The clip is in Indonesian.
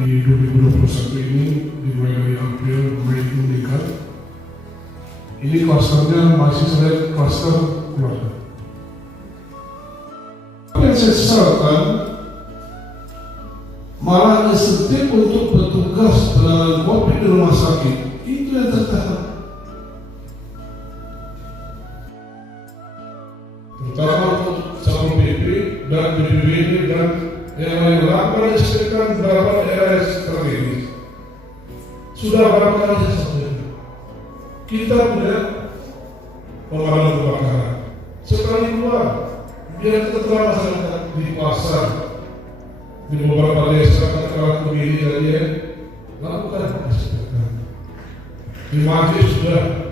di 2021 ini dimulai dari April, Mei meningkat. Ini klasternya masih saya lihat klaster keluarga. Apa yang saya sesalkan malah insentif untuk petugas penanganan COVID di rumah sakit itu yang tertahan. Terutama untuk Satpol PP dan BPBD dan yang lain lain disebutkan beberapa daerah strategis. Sudah berapa kali saya sampaikan? Kita punya pemadam kebakaran. Sekali keluar, biar terang masyarakat di pasar, di beberapa desa katakan Kemiri dan dia lakukan. Di masjid sudah.